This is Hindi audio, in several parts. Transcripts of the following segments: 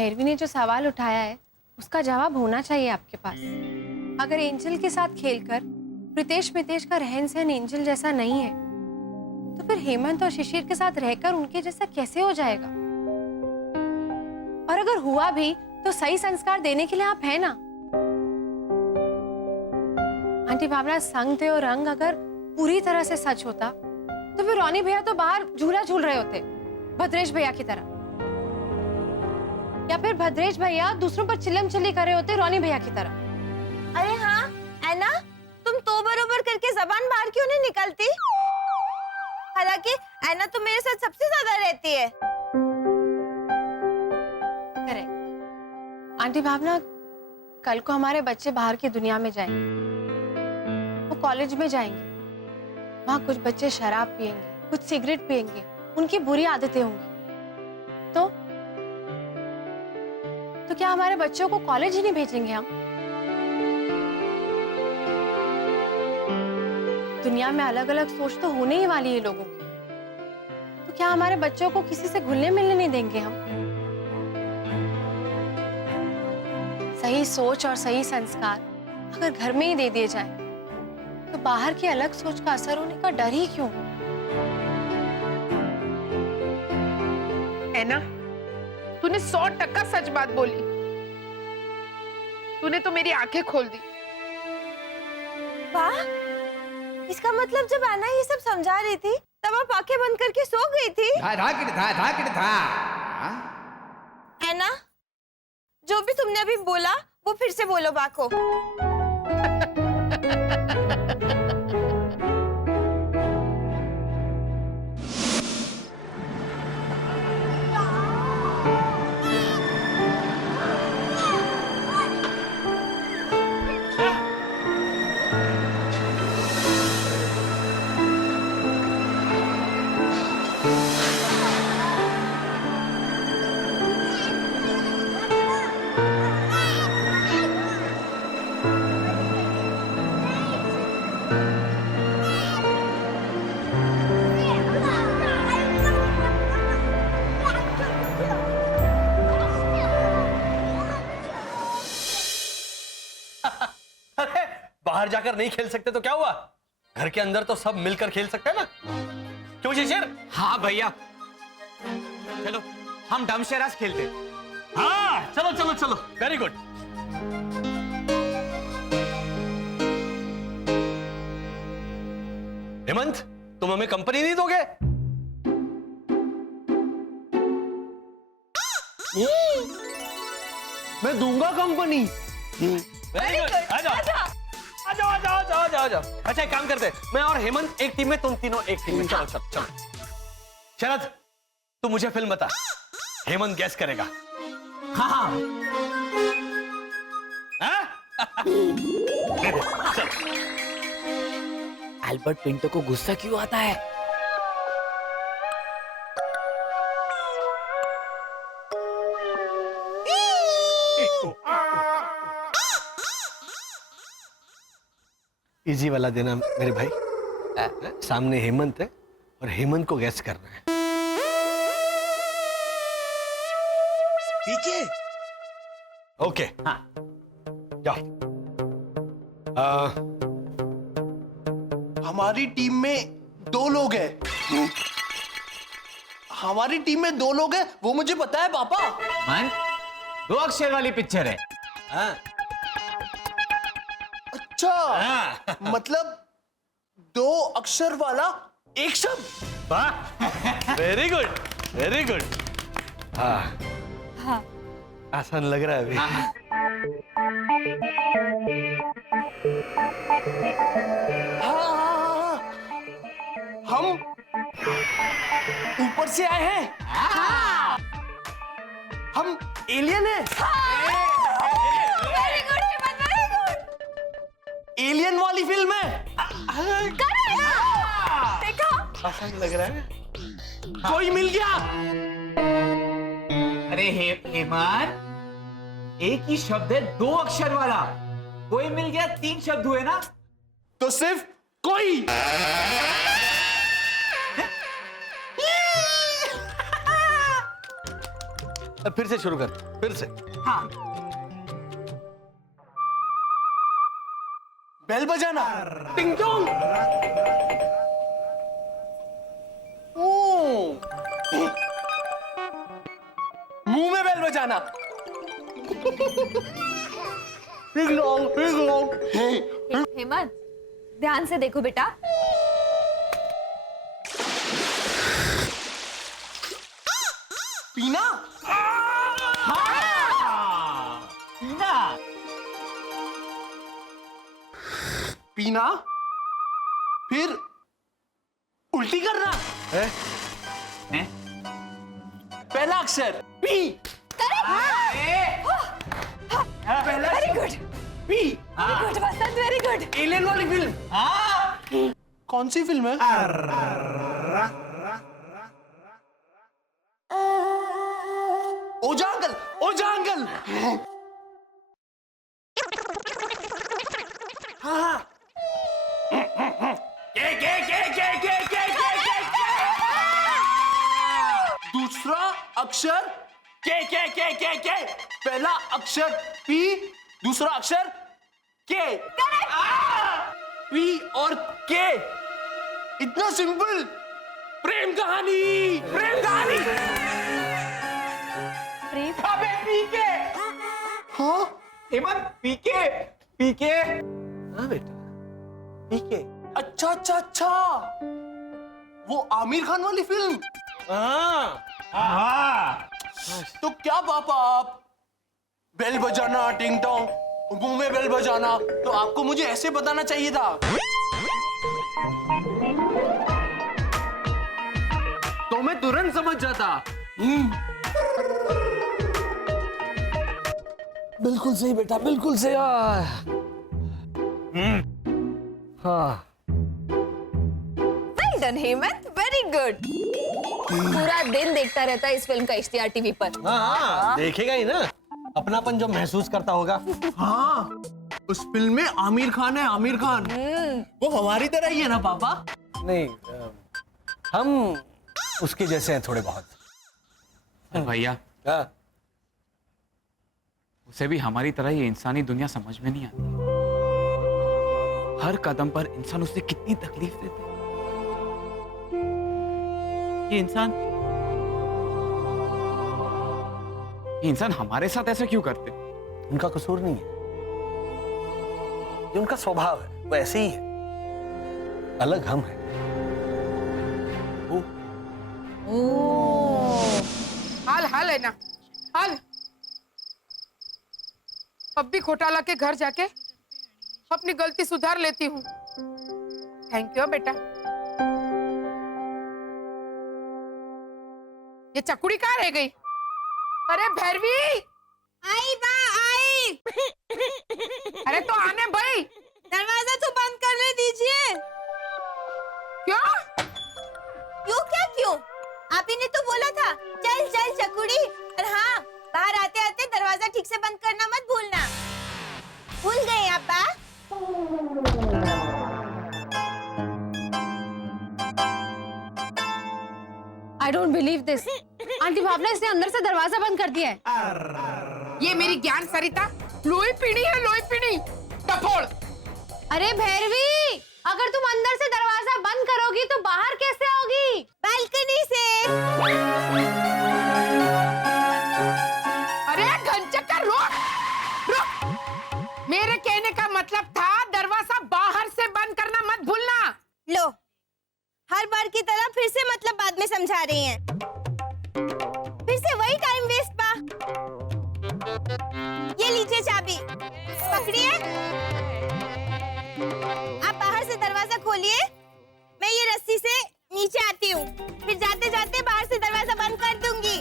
हैरवी ने जो सवाल उठाया है उसका जवाब होना चाहिए आपके पास। अगर एंजल के साथ खेलकर प्रीतेश मितेश का रहन सहन एंजल जैसा नहीं है तो फिर हेमंत और शिशिर के साथ रहकर उनके जैसा कैसे हो जाएगा? और अगर हुआ भी तो सही संस्कार देने के लिए आप है ना। आंटी भावना, संग थे और रंग अगर पूरी तरह से सच होता तो फिर रोनी भैया तो बाहर झूला झूल रहे होते भद्रेश भैया की तरह, या फिर भद्रेश भैया दूसरों पर चिल्लम चिल्ली कर रहे होते रोनी भैया की तरह। अरे हाँ ऐना, तुम तो बरोबर करके जबान बाहर क्यों नहीं निकलती? हालांकि ऐना तो मेरे साथ सबसे ज्यादा रहती है। करेक्ट। आंटी भावना, कल को हमारे बच्चे बाहर की दुनिया में जाएंगे, वो कॉलेज में जाएंगे, वहां कुछ बच्चे शराब पियेंगे, कुछ सिगरेट पियेंगे, उनकी बुरी आदतें होंगी। तो क्या हमारे बच्चों को कॉलेज ही नहीं भेजेंगे हम? दुनिया में अलग अलग सोच तो होने ही वाली है लोगों की, तो क्या हमारे बच्चों को किसी से घुलने मिलने नहीं देंगे हम? सही सोच और सही संस्कार अगर घर में ही दे दिए जाएं, तो बाहर की अलग सोच का असर होने का डर ही क्यों? ऐना, तूने 100% सच बात बोली। तूने तो मेरी आंखें खोल दी। वाह, इसका मतलब जब ऐना ये सब समझा रही थी तब आप आंखें बंद करके सो गई थी। ऐना, जो भी तुमने अभी बोला वो फिर से बोलो बाको। बाहर जाकर नहीं खेल सकते तो क्या हुआ? घर के अंदर तो सब मिलकर खेल सकते हैं ना। क्यों शिशिर? हाँ भैया, चलो हम डमशराज खेलते। हाँ चलो चलो चलो, वेरी गुड। हेमंत, तुम हमें कंपनी नहीं दोगे? मैं दूंगा कंपनी। वेरी गुड, आ जाओ आ जाओ आ जाओ आ जाओ आ जाओ आ जाओ। अच्छा एक काम करते हैं, मैं और हेमंत एक टीम में, तुम तीनों एक टीम में। चलो चलो चलो। शरद, तू मुझे फिल्म बता, हेमंत गैस करेगा। हाँ दे दे, चल। अल्बर्ट पिंटो को गुस्सा क्यों आता है? इजी वाला देना मेरे भाई। सामने हेमंत है और हेमंत को गैस करना है। ठीक है, ओके। हाँ। जाओ। हमारी टीम में 2 लोग हैं। हमारी टीम में 2 लोग हैं, वो मुझे पता है पापा। मन 2 अक्षर वाली पिक्चर है। हाँ। अच्छा, मतलब 2 अक्षर वाला एक शब्द। वाह, वेरी गुड वेरी गुड। हाँ हाँ। आसान लग रहा है अभी। हाँ। हाँ, हम ऊपर से आए हैं। हाँ। हम एलियन हैं। Very good Hemant, very good. Alien वाली फिल्म है। देखा? आसान लग रहा है। कोई मिल गया। अरे हेमंत, एक ही शब्द है 2 अक्षर वाला, कोई मिल गया 3 शब्द हुए ना। तो सिर्फ कोई। फिर से शुरू कर, फिर से। हाँ। बेल बजाना, टिंग टोंग। मुंह में बेल बजाना, टिंग टोंग, टिंग टोंग। हेमंत, ध्यान से देखो बेटा। पीना, पीना। पीना, फिर उल्टी करना। हैं? पहला अक्षर P. Very good, P. Good Vasant, very good. Alien वाली फिल्म। कौन सी फिल्म है? ओजा अंकल, ओजा अंकल। हाँ। दूसरा अक्षर के। पहला अक्षर पी, दूसरा अक्षर के। पी और के, इतना सिंपल। प्रेम कहानी, प्रेम कहानी। अबे पीके। हाँ हेमंत, पीके, पीके। हाँ बेटा, ठीक है। अच्छा अच्छा अच्छा, वो आमिर खान वाली फिल्म। हाँ। तो क्या पापा, आप बेल बजाना, टिंग टोंग, मुंह में बेल बजाना, तो आपको मुझे ऐसे बताना चाहिए था। तो मैं तुरंत समझ जाता। बिल्कुल सही बेटा, बिल्कुल सही। हाँ। Well done Hemant, very good. पूरा दिन देखता रहता है इस फिल्म का इश्तिहार टीवी पर। हाँ, देखेगा ही ना, अपनापन जो महसूस करता होगा। हाँ, उस फिल्म में आमिर खान है, आमिर खान। वो हमारी तरह ही है ना पापा? नहीं, हम उसके जैसे हैं थोड़े बहुत। भैया, हाँ। उसे भी हमारी तरह ये इंसानी दुनिया समझ में नहीं आती। हर कदम पर इंसान उसे कितनी तकलीफ देते हैं। ये इंसान हमारे साथ ऐसा क्यों करते? उनका कसूर नहीं है, ये उनका स्वभाव है, वो ऐसे ही है। अलग हम हैं। हाल है ना, हाल। अब भी घोटाला के घर जाके अपनी गलती सुधार लेती हूँ। थैंक यू बेटा। ये चकुड़ी कहाँ रह गई? अरे भैरवी, आई बा आई। अरे तो आने भाई। दरवाजा तो बंद करने दीजिए। क्यों? क्यों? आप ही ने तो बोला था चल चल चकुड़ी। और हाँ, बाहर आते आते दरवाजा ठीक से बंद करना मत भूलना। भूल गए आपा? I don't believe this. Aunty Bhavna, इसने अंदर से दरवाजा बंद कर दिया है। ये मेरी ज्ञान सरिता लोई पीढ़ी है, लोई पीढ़ी। टपोल। अरे भैरवी, अगर तुम अंदर से दरवाजा बंद करोगी तो बाहर कैसे आओगी? बालकनी से। अरे घनचक्कर, रुक रुक। मेरे कहने का मतलब था दरवाजा बाहर से बंद करना मत भूलना। लो, हर बार की तरह फिर से मतलब बाद में समझा रही हैं। फिर से वही टाइम वेस्ट बा। ये लीजिए चाबी, पकड़िए। आप बाहर से दरवाजा खोलिए, मैं ये रस्सी से नीचे आती हूँ, फिर जाते जाते बाहर से दरवाजा बंद कर दूंगी।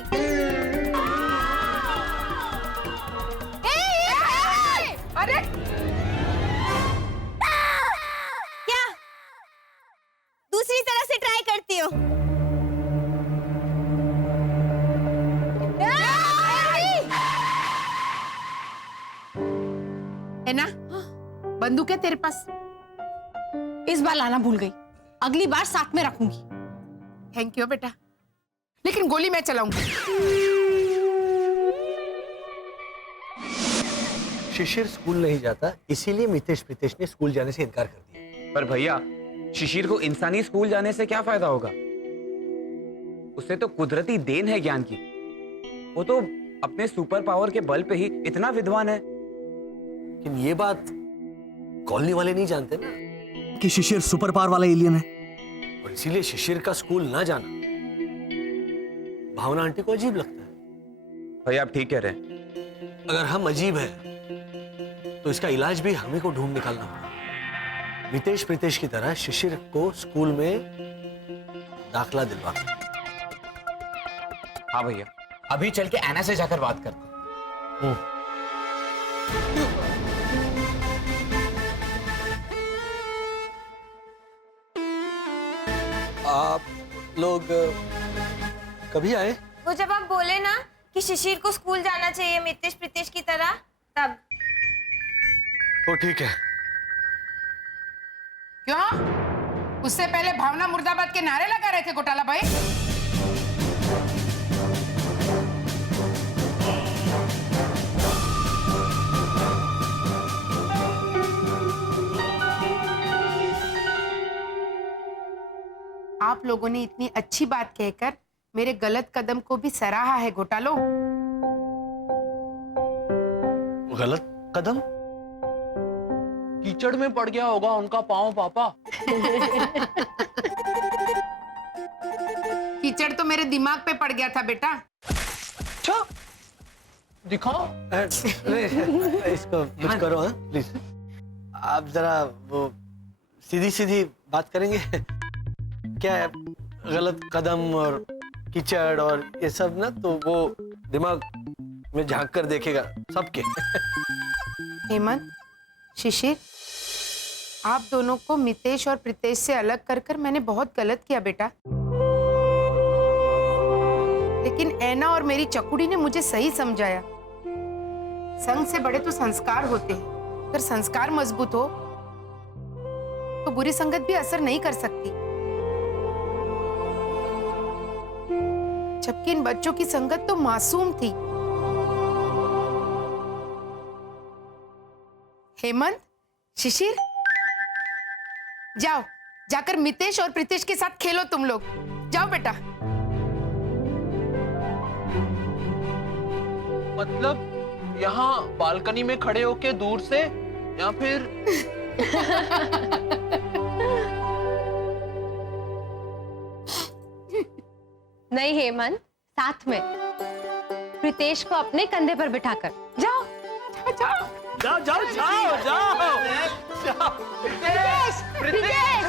अरे क्या? दूसरी तरह से ट्राई करती हूँ। है ना, बंदूक है तेरे पास? इस बार लाना भूल गई, अगली बार साथ में रखूंगी। थैंक यू बेटा, लेकिन गोली मैं चलाऊंगी। शिशिर स्कूल नहीं जाता, इसीलिए मितेश प्रीतेश ने स्कूल जाने से इनकार कर दिया। पर भैया, शिशिर को इंसानी स्कूल जाने से क्या फायदा होगा? उसे तो कुदरती देन है ज्ञान की। वो तो अपने सुपर पावर के बल पे ही इतना विद्वान है। लेकिन ये बात कॉलोनी वाले नहीं जानते ना कि शिशिर सुपर पावर वाला एलियन है। और इसीलिए शिशिर का स्कूल ना जाना भावना आंटी को अजीब लगता है। भैया आप ठीक कह रहे हैं। अगर हम अजीब हैं तो इसका इलाज भी हमें को ढूंढ निकालना होगा। मितेश प्रीतेश की तरह शिशिर को स्कूल में दाखला दिलवा। हाँ भैया, अभी चल के ऐना से जाकर बात करते हैं। आप लोग कभी आए? वो जब आप बोले ना कि शिशिर को स्कूल जाना चाहिए मितेश प्रीतेश की तरह, तब। तो ठीक है। क्यों? उससे पहले भावना मुर्दाबाद के नारे लगा रहे थे घोटाला भाई। आप लोगों ने इतनी अच्छी बात कहकर मेरे गलत कदम को भी सराहा है घोटालो। गलत कदम? कीचड़ में पड़ गया होगा उनका पाँव पापा। कीचड़ तो मेरे दिमाग पे पड़ गया था बेटा। अच्छा, दिखाओ। इसको कुछ करो, हाँ प्लीज। आप जरा वो सीधी सीधी बात करेंगे? क्या है गलत कदम और कीचड़ और ये सब ना, तो वो दिमाग में झांक कर देखेगा सबके। हेमंत, शिशिर, आप दोनों को मितेश और प्रीतेश से अलग कर कर मैंने बहुत गलत किया बेटा। लेकिन ऐना और मेरी चकुड़ी ने मुझे सही समझाया। संग से बड़े तो संस्कार होते हैं। अगर संस्कार मजबूत हो तो बुरी संगत भी असर नहीं कर सकती। जबकि इन बच्चों की संगत तो मासूम थी। हेमंत, शिशिर, जाओ, जाकर मितेश और प्रीतेश के साथ खेलो तुम लोग। जाओ बेटा। मतलब यहाँ बालकनी में खड़े होके दूर से, या फिर नहीं हेमंत, साथ में प्रीतेश को अपने कंधे पर बिठाकर। जाओ जाओ। जाओ जाओ जाओ जाओ। प्रीतेश, प्रीतेश।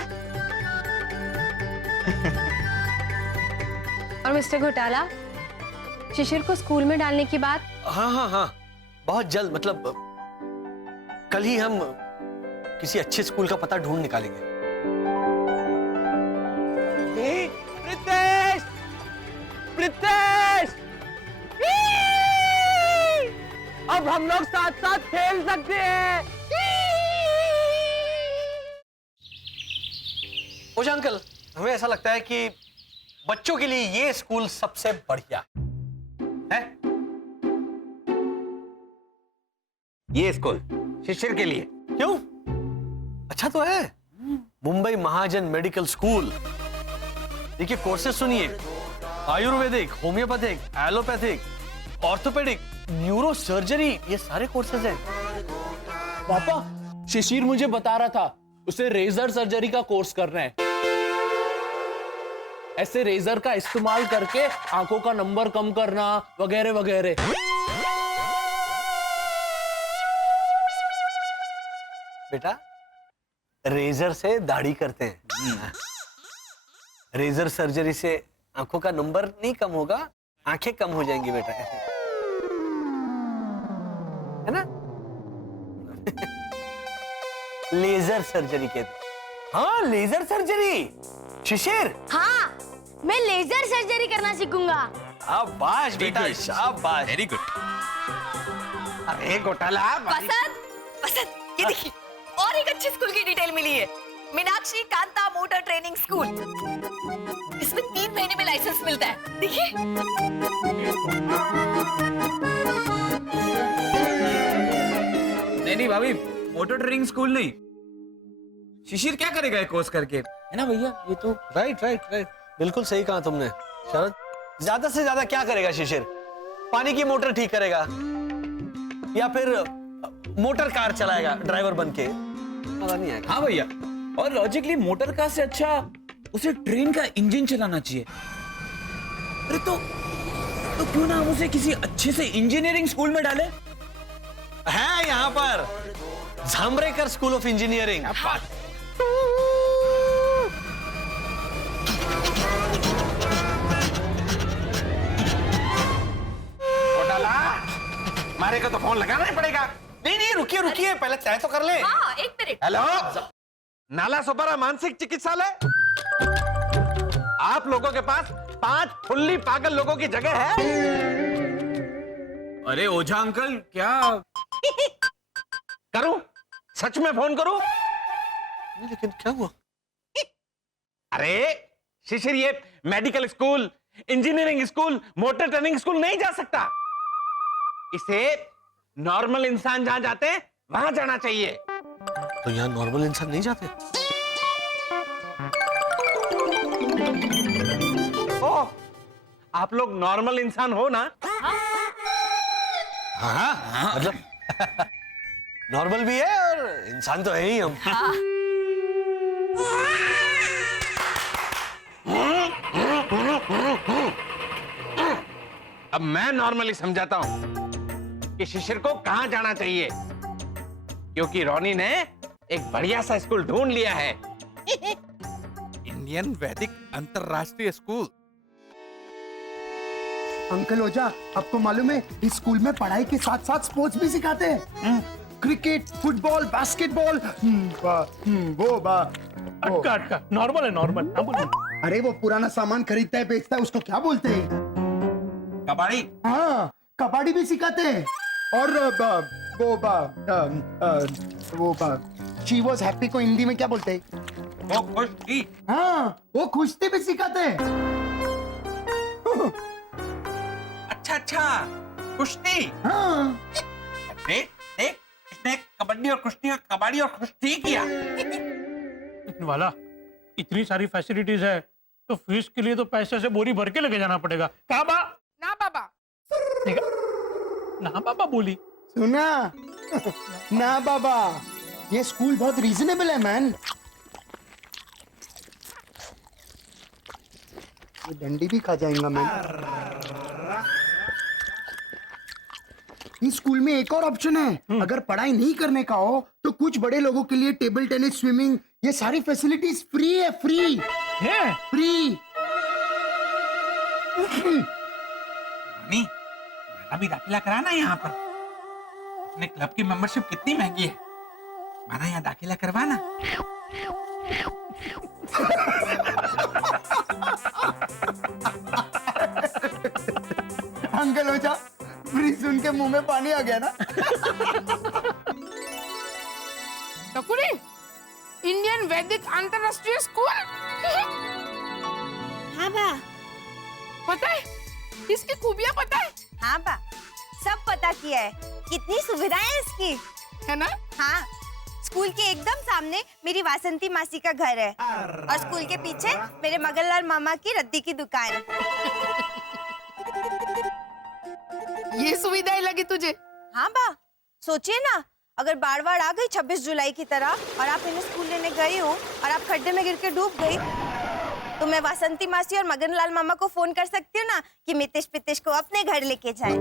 और मिस्टर घोटाला, शिशिर को स्कूल में डालने की बात? हाँ हाँ हाँ, बहुत जल्द, मतलब कल ही हम किसी अच्छे स्कूल का पता ढूंढ निकालेंगे। प्रीतेश, प्रीतेश, अब हम लोग साथ साथ खेल सकते हैं। ओजा अंकल, हमें ऐसा लगता है कि बच्चों के लिए ये स्कूल सबसे बढ़िया है। ये स्कूल शिशिर के लिए। क्यों? अच्छा तो है। मुंबई महाजन मेडिकल स्कूल। देखिए कोर्सेज सुनिए, Ayurvedic, homeopathic, allopathic, orthopaedic, neuro surgery, ये सारे कोर्सेज हैं। पापा, शिशिर मुझे बता रहा था उसे रेजर सर्जरी का कोर्स करना है। ऐसे रेजर का इस्तेमाल करके आंखों का नंबर कम करना वगैरह वगैरह। बेटा, रेजर से दाढ़ी करते हैं, रेजर सर्जरी से आंखों का नंबर नहीं कम होगा, आंखें कम हो जाएंगी बेटा, है ना? लेजर सर्जरी कहते हैं। हाँ, लेजर सर्जरी। शिशिर, हाँ, मैं लेजर सर्जरी करना सीखूंगा। शाबाश बेटा, शाबाश। Very good. अरे घोटाला, बसंत, ये देखिए, और एक अच्छे स्कूल की डिटेल मिली है। Meenakshi Kanta motor training school. इसमें 3 महीने में लाइसेंस मिलता है। देखिए। नहीं भाभी, मोटर ट्रेनिंग स्कूल नहीं। शिशिर क्या करेगा ये कोर्स करके, है ना भैया? ये तो राइट राइट राइट, बिल्कुल सही कहा तुमने शरद। ज्यादा से ज्यादा क्या करेगा शिशिर? पानी की मोटर ठीक करेगा या फिर मोटर कार चलाएगा ड्राइवर बन के, पता नहीं आएगा। हाँ भैया, और लॉजिकली मोटर कार से अच्छा उसे ट्रेन का इंजन चलाना चाहिए। अरे तो क्यों ना हम उसे किसी अच्छे से इंजीनियरिंग स्कूल में डालें? है यहाँ पर झामरेकर स्कूल ऑफ इंजीनियरिंग। मारे का तो फोन लगाना ही पड़ेगा। नहीं नहीं, रुकिए रुकिए, पहले तय तो कर ले। हाँ, एक मिनट। हेलो, नाला सोपारा मानसिक चिकित्सालय। आप लोगों के पास 5 फुल्ली पागल लोगों की जगह है? अरे ओझा अंकल, क्या करूं? सच में फोन करूं? लेकिन क्या हुआ? अरे शिशिर, ये medical school, engineering school, motor training school नहीं जा सकता। इसे नॉर्मल इंसान जहां जाते हैं वहां जाना चाहिए। तो यहाँ नॉर्मल इंसान नहीं जाते? ओ, आप लोग नॉर्मल इंसान हो ना? हाँ मतलब नॉर्मल भी है और इंसान तो है ही हम। अब मैं नॉर्मली समझाता हूं कि शिशिर को कहां जाना चाहिए, क्योंकि रोनी ने एक बढ़िया सा स्कूल ढूंढ लिया है। इंडियन वैदिक अंतरराष्ट्रीय स्कूल। अंकल ओझा, आपको मालूम है इस स्कूल में पढ़ाई के साथ साथ स्पोर्ट्स भी सिखाते हैं। Cricket, football, basketball. अटका नॉर्मल है, नॉर्मल। हाँ, बोलो। अरे वो पुराना सामान खरीदता है बेचता है, उसको क्या बोलते हैं? कबाड़ी? हाँ, कबाड़ी भी सिखाते हैं। और शी वॉज हैप्पी को हिंदी में क्या बोलते हैं? वो खुश थी। हाँ, वो कुश्ती भी सिखाते हैं। अच्छा, कुश्ती। हाँ, देख, इसने कबड्डी और कुश्ती और कबाड़ी और कुश्ती किया। वाला, इतनी सारी फैसिलिटीज है तो फीस के लिए तो पैसे से बोरी भर के लेके जाना पड़ेगा। कहा बा? ना बाबा। देखा? ना बाबा बोली। सुना? ना बाबा, ये स्कूल बहुत रीजनेबल है मैन। ये डंडी भी खा जाएगा मैन। इस स्कूल में एक और ऑप्शन है। अगर पढ़ाई नहीं करने का हो तो कुछ बड़े लोगों के लिए टेबल टेनिस, स्विमिंग, ये सारी फैसिलिटीज फ्री है। फ्री है? फ्री। नहीं, अभी दाखिला कराना है यहाँ पर। अपने क्लब की मेंबरशिप कितनी महंगी है, माना यहाँ दाखिला करवाना। अंकल ओझा, फ्री सुन के मुंह में पानी आ गया ना। टकुरी, इंडियन वैदिक अंतरराष्ट्रीय स्कूल। हाँ बा। पता है इसकी खूबियां? पता है? हाँ बा, सब पता किया है। कितनी सुविधाएं है इसकी, है ना? हाँ, स्कूल के एकदम सामने मेरी वासंती मासी का घर है और स्कूल के पीछे मेरे मगनलाल मामा की रद्दी की दुकान। ये सुविधाएं लगी तुझे? हाँ बा, सोचिए ना, अगर बाढ़ आ गई 26 जुलाई की तरह और आप इन्हें स्कूल लेने गई हो और आप खड्डे में गिर के डूब गई, तो मैं वासंती मासी और मगनलाल मामा को फोन कर सकती हूँ ना कि मितेश पितेश को अपने घर लेके जाए।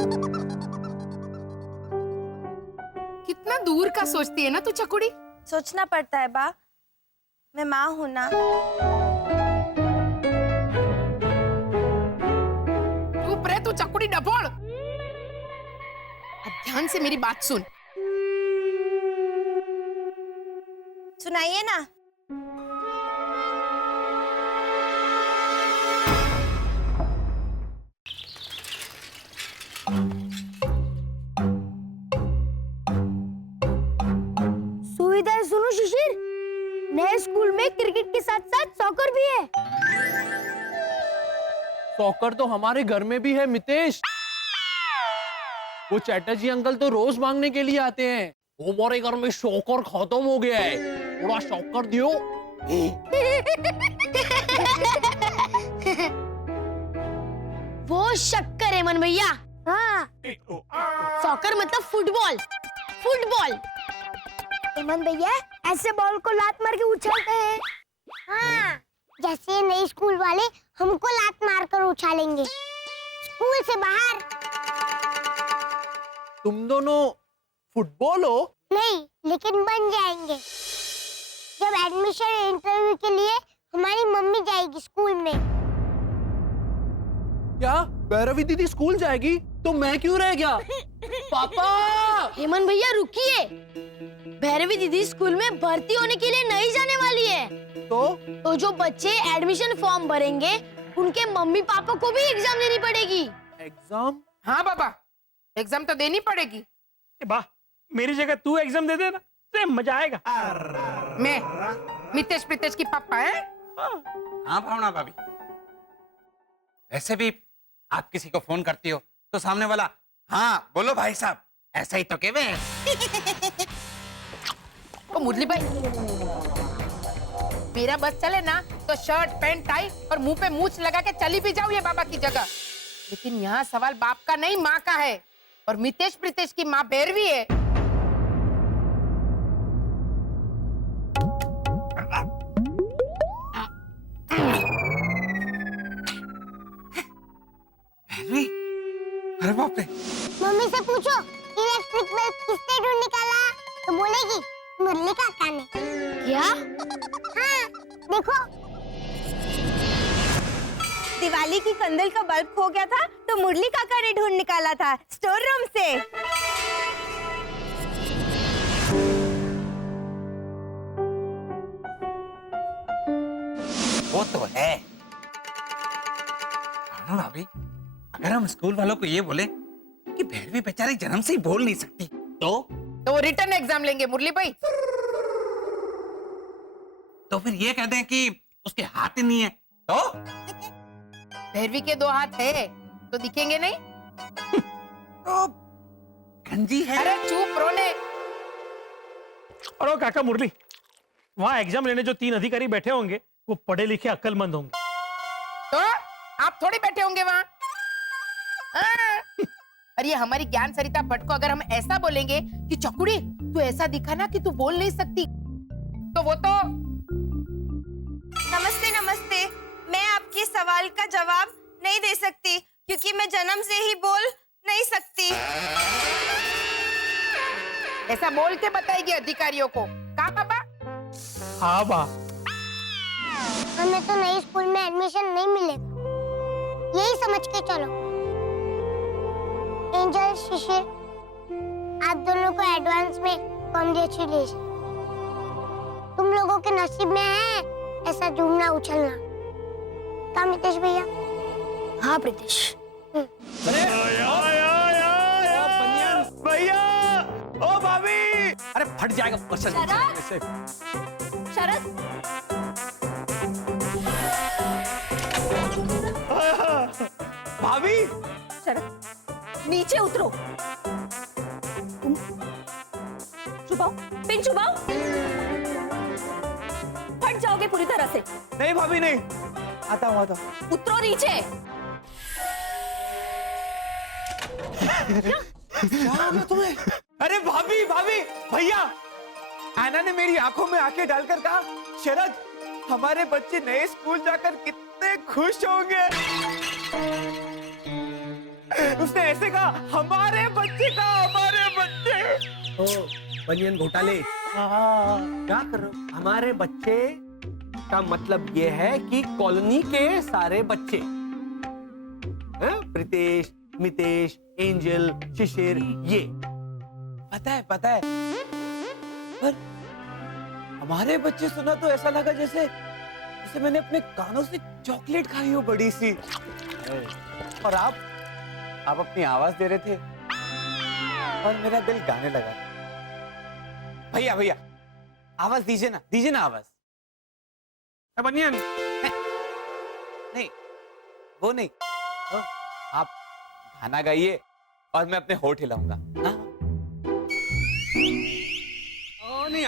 कितना दूर का सोचती है ना तू चकुड़ी। सोचना पड़ता है बा, मैं माँ हूँ ना। चुप रह तू चकुड़ी डफोड़। अब ध्यान से मेरी बात सुन। सुनाइए ना। सुविधाएं सुनो शिशिर, नए स्कूल में क्रिकेट के साथ साथ सॉकर भी है। सॉकर तो हमारे घर में भी है मितेश। वो चैटर्जी अंकल तो रोज मांगने के लिए आते हैं। हमारे घर में शॉकर खत्म हो गया है, थोड़ा शॉकर दियो। वो शक्कर हेमन भैया। हाँ, सॉकर मतलब फुटबॉल। फुटबॉल। हेमन भैया ऐसे बॉल को लात मार के उछालते हैं। हाँ, जैसे नई स्कूल वाले हमको लात मार कर उछालेंगे स्कूल से बाहर। तुम दोनों फुटबॉल हो? नहीं, लेकिन बन जाएंगे। जब एडमिशन इंटरव्यू के लिए हमारी मम्मी जाएगी स्कूल में। क्या भैरवी दीदी स्कूल जाएगी तो मैं क्यों रह गया? पापा! हेमन भैया रुकिए, भैरवी दीदी स्कूल में भर्ती होने के लिए नहीं जाने वाली है। तो जो बच्चे एडमिशन फॉर्म भरेंगे उनके मम्मी पापा को भी एग्जाम देनी पड़ेगी। एग्जाम? हाँ बाबा, एग्जाम तो देनी पड़ेगी। वाह, मेरी जगह तू एग्जाम दे देना, तो मजा आएगा। मैं मितेश प्रीतेश की पापा है। हाँ भावना भाभी, वैसे भी आप किसी को फोन करती हो तो सामने वाला हाँ बोलो भाई साहब ऐसा ही तो कहवे है। ओ मुरली भाई, मेरा बस चले ना तो शर्ट पैंट टाई और मुंह पे मूछ लगा के चली भी जाओ ये बाबा की जगह। लेकिन यहाँ सवाल बाप का नहीं माँ का है, और मितेश प्रीतेश की माँ भैरवी है। भैरवी, अरे बाप रे, मम्मी से पूछो इलेक्ट्रिक बल्ब किसने ढूंढ निकाला, तो बोलेगी मुरली काका ने। क्या? हाँ, देखो। दिवाली की कंदल का बल्ब खो गया था तो मुरली काका ने ढूंढ निकाला था स्टोर रूम से। वो तो है। भावना भाभी, अगर हम स्कूल वालों को ये बोले कि भैरवी बेचारी जन्म से ही बोल नहीं सकती तो वो रिटर्न एग्जाम लेंगे मुरली भाई। तो फिर ये कह दें कि उसके हाथ ही नहीं है तो भैरवी के 2 हाथ है तो दिखेंगे नहीं। तो गंजी है। अरे चुप रोने। और वो काका मुरली, वहाँ एग्जाम लेने जो 3 अधिकारी बैठे होंगे वो पढ़े लिखे अक्लमंद होंगे। तो आप थोड़ी बैठे होंगे वहाँ। अरे हमारी ज्ञान सरिता भट्ट को अगर हम ऐसा बोलेंगे कि चकुड़ी तू ऐसा दिखा ना कि तू बोल नहीं सकती, तो वो तो। नमस्ते नमस्ते, मैं आपके सवाल का जवाब नहीं दे सकती क्योंकि मैं जन्म से ही बोल नहीं सकती। ऐसा बोल के बताएगी अधिकारियों को। कहा पापा? हाँ बा, हमें तो नई स्कूल में एडमिशन नहीं मिलेगा, यही समझ के चलो। एंजल, शिशिर, आप दोनों को एडवांस में कांग्रेचुलेशन। तुम लोगों के नसीब में है ऐसा झूमना उछलना। क्या मितेश भैया? हाँ प्रीतेश। अरे भैया, ओ भाभी, अरे फट जाएगा पर्सन। शरद, भाभी, शरद नीचे उतरो। तुम छुपाओ, पिन छुपाओ, फट जाओगे पूरी तरह से। नहीं भाभी नहीं, आता हूँ। उतरो नीचे। क्या हो गया तुम्हें? अरे भाभी भाभी, भैया, आना ने मेरी आंखों में आंखें डालकर कहा, शरद हमारे बच्चे नए स्कूल जाकर कितने खुश होंगे। उसने ऐसे कहा, हमारे बच्चे का, हमारे बच्चे। ओ बनियन घोटाले, क्या कर रहे हो? हमारे बच्चे का मतलब ये है कि कॉलोनी के सारे बच्चे, प्रीतेश, मितेश, एंजल, शिशिर, ये पता है। पर हमारे बच्चे सुना तो ऐसा लगा जैसे मैंने अपने कानों से चॉकलेट खाई हो बड़ी सी। और आप अपनी आवाज दे रहे थे और मेरा दिल गाने लगा। भैया आवाज दीजिए ना आवाज। बनियन नहीं, वो नहीं, आप गाना गाइए और मैं अपने होठ हिलाऊंगा। हाँ?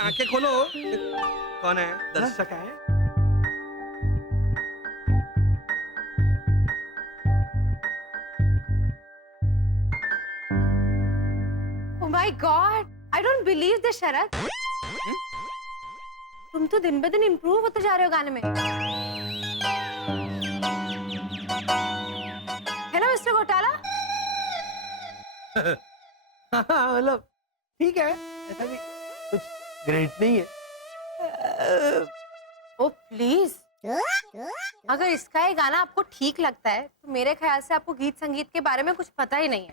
आंखें खोलो। कौन है? दर्शक है? Oh my God! I don't believe this, शरद। तुम तो दिन ब दिन इम्प्रूव होते जा रहे हो गाने में, है ना मिस्टर घोटाला? हाँ, मतलब ठीक है, ऐसा भी कुछ ग्रेट नहीं है। ओ प्लीज, अगर इसका ये गाना आपको ठीक लगता है तो मेरे ख्याल से आपको गीत संगीत के बारे में कुछ पता ही नहीं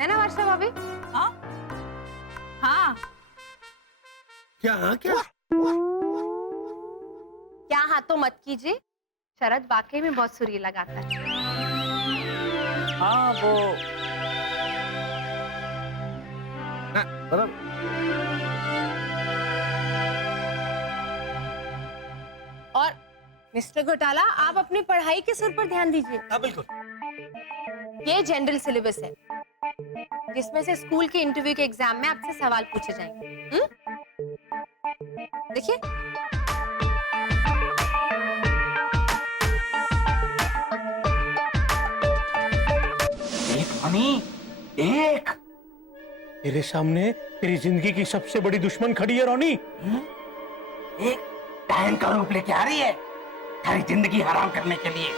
है ना वर्षा भाभी? हाँ हाँ क्या? हाँ क्या? क्या हाँ तो मत कीजिए, शरद वाकई में बहुत सुरीला गाता है। हाँ वो और मिस्टर घोटाला, आप अपनी पढ़ाई के सिर पर ध्यान दीजिए। हाँ बिल्कुल। ये जनरल सिलेबस है जिसमें से स्कूल के इंटरव्यू के एग्जाम में आपसे सवाल पूछे जाएंगे। देखिए, एक तेरे सामने तेरी जिंदगी की सबसे बड़ी दुश्मन खड़ी है रोनी। एक टाइम का रूप लेके आ रही है सारी जिंदगी हराम करने के लिए।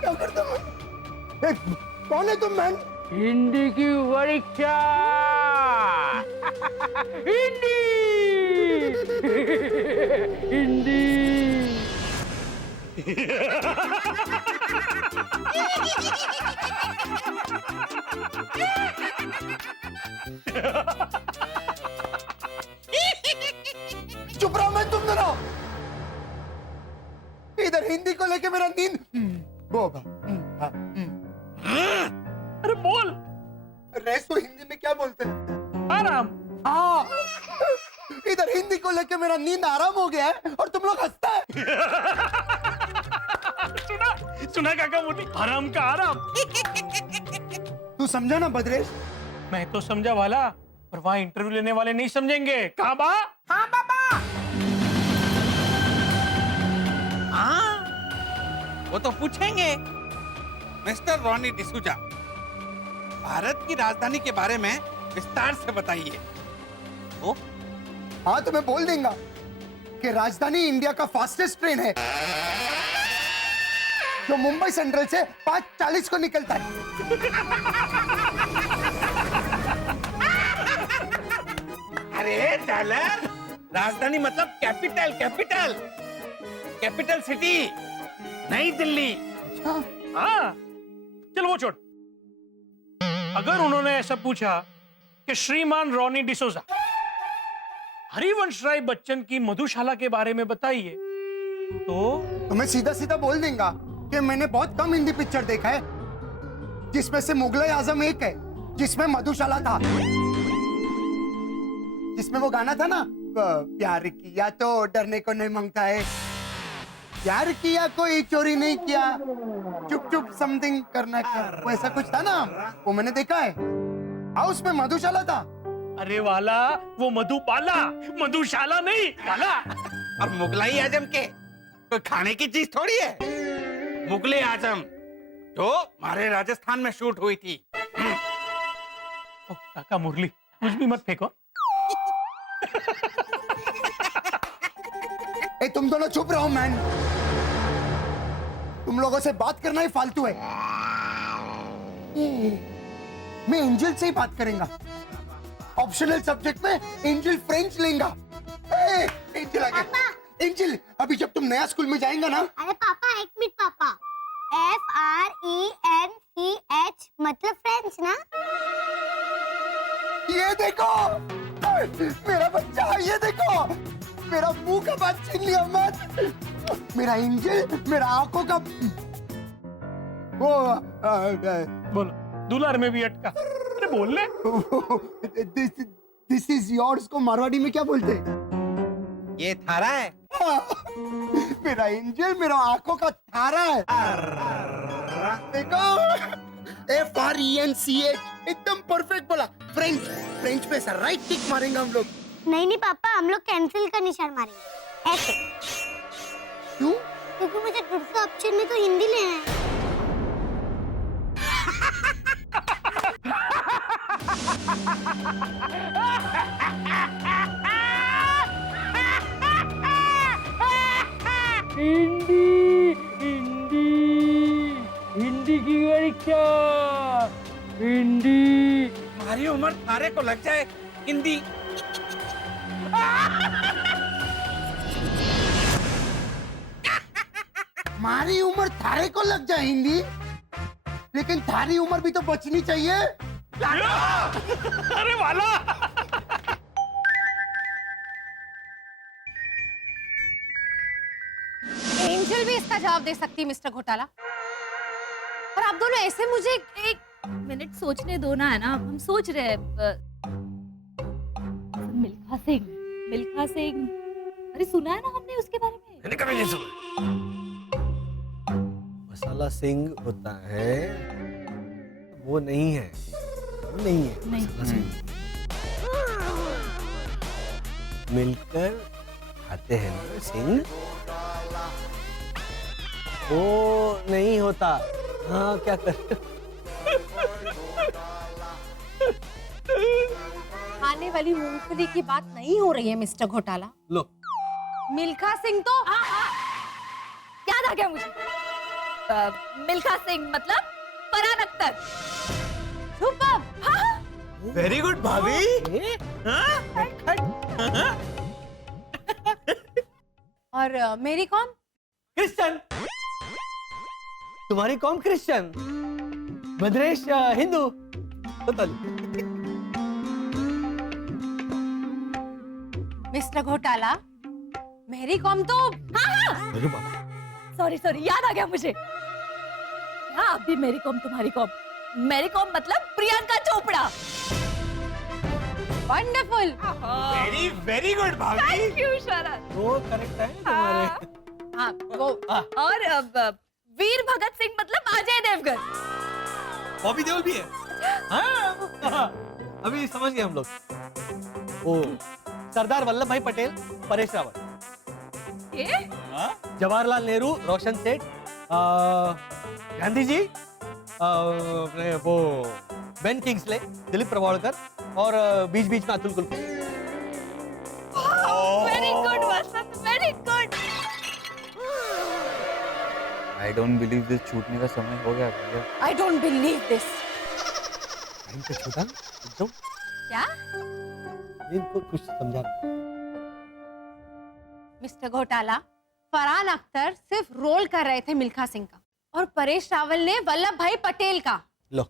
क्या करता हूँ? कौन है तुम मैन? हिंदी की परीक्षा। हिंदी हिंदी चुप रहो मैं, तुम दोनों। इधर हिंदी को लेके मेरा नींद बोगा। अरे बोल। रेस तो हिंदी में क्या बोलते हैं? आराम। हाँ, इधर हिंदी को लेके मेरा नींद आराम हो गया है और तुम लोग हंसता है। सुना सुना काका मोटी, आराम का आराम। तू समझा ना भद्रेश? मैं तो समझा वाला, पर वहाँ इंटरव्यू लेने वाले नहीं समझेंगे। कहाँ बा? हाँ बाबा। हाँ वो तो पूछेंगे। मिस्टर रॉनी डिसूजा, भारत की राजधानी के बारे में विस्तार से बताइए। वो हाँ तो मैं बोल देंगा कि राजधानी इंडिया का फास्टेस्ट ट्रेन है जो मुंबई सेंट्रल से 5:40 को निकलता है। अरे डॉलर, राजधानी मतलब कैपिटल, कैपिटल कैपिटल सिटी नई दिल्ली। हाँ चलो वो छोड़। अगर उन्होंने ऐसा पूछा कि श्रीमान रॉनी डिसोजा, हरिवंश राय बच्चन की मधुशाला के बारे में बताइए, तो मैं सीधा सीधा बोल देंगा कि मैंने बहुत कम हिंदी पिक्चर देखा है जिसमें से मुगले आजम एक है जिसमें मधुशाला था, जिसमें वो गाना था ना, प्यार किया तो डरने को नहीं मांगता है, प्यार किया कोई चोरी नहीं किया, चुप चुप समथिंग करना क्या, वो ऐसा कुछ था ना, वो मैंने देखा है। हाँ उसमें मधुशाला था। अरे वाला वो मधुबाला, मधुशाला नहीं वाला। और मुगलाई आजम के कोई खाने की चीज थोड़ी है। मुगले आजम जो हमारे राजस्थान में शूट हुई थी। ओ, काका मुरली कुछ भी मत फेंको। ए तुम दोनों चुप रहो मैन, तुम लोगों से बात करना ही फालतू है। मैं एंजल से ही बात करेंगा, ऑप्शनल सब्जेक्ट में एंजल फ्रेंच लेंगा। एंजल आ गया। एंजल अभी जब तुम नया स्कूल में जाएंगा ना। अरे पापा एक मिनट पापा, FRENCH मतलब फ्रेंच ना? ये देखो मेरा बच्चा, ये देखो मेरा मुंह का बात छीन लिया मत। मेरा एंजल, मेरा आंखों का वो बोलो, दुलार में भी अटका। अरे बोल ले। दिस इज योर्स को मारवाड़ी में क्या बोलते हैं? ये थारा है। मेरा एंजल, मेरा आंखों का तारा है। देखो, FRENCH एकदम परफेक्ट बोला। फ्रेंच पे सर राइट टिक मारेंगे हम लोग। नहीं नहीं पापा, हम लोग कैंसिल का निशान मारेंगे ऐसे। क्यों? क्योंकि मुझे दूसरा ऑप्शन में तो हिंदी लेना है। हिंदी की परीक्षा, हिंदी। हमारी उम्र थारे को लग जाए हिंदी। हमारी उम्र थारे को लग जाए हिंदी, लेकिन थारी उम्र भी तो बचनी चाहिए। अरे वाला। एंजल भी इसका जवाब दे सकती है मिस्टर घोटाला। और आप दोनों ऐसे मुझे एक मिनट सोचने दो ना, है ना, हम सोच रहे हैं। मिल्खा सिंह, अरे सुना है ना हमने उसके बारे में। मैंने कभी नहीं सुना। मसाला सिंह होता है, वो नहीं है, वो नहीं है मसाला सिंह। मिलकर खाते हैं ना सिंह, वो नहीं होता। हाँ, क्या कर खाने वाली मूंगफली की बात नहीं हो रही है मिस्टर घोटाला। लो, मिल्खा सिंह तो याद आ गया मुझे। मिल्खा सिंह मतलब Farhan Akhtar. Super. Very good भाभी। और मेरी कौन? क्रिश्चियन। तुम्हारी कौन क्रिश्चियन? भद्रेश हिंदू। मिस्टर घोटाला, मेरी कॉम तो सॉरी याद आ गया मुझे। क्या आप भी मेरी कॉम तुम्हारी कॉम? मेरी कॉम मतलब Priyanka Chopra. Wonderful. Very good भाभी। थैंक यू शरद। वो करेक्ट है तुम्हारे। हाँ, वो और वीर भगत सिंह मतलब अजय देवगन। बॉबी देओल भी है। हाँ, अभी समझ गए हम लोग। ओ, सरदार वल्लभ भाई पटेल, परेश रावल। ये जवाहरलाल नेहरू, रोशन सेठ, गांधी जी, अपने वो बेन किंग्सले, दिलीप प्रभावलकर और बीच बीच में Atul Kulkarni. Very good Vasant, very good. I don't believe this, छूटने का समय हो गया भैया। आई डोंट बिलीव दिस। टाइम पे छूटा एकदम। क्या इनको कुछ समझा। मिस्टर घोटाला, फरहान अख्तर सिर्फ रोल कर रहे थे मिल्खा सिंह का, और परेश रावल ने वल्लभ भाई पटेल का। लो,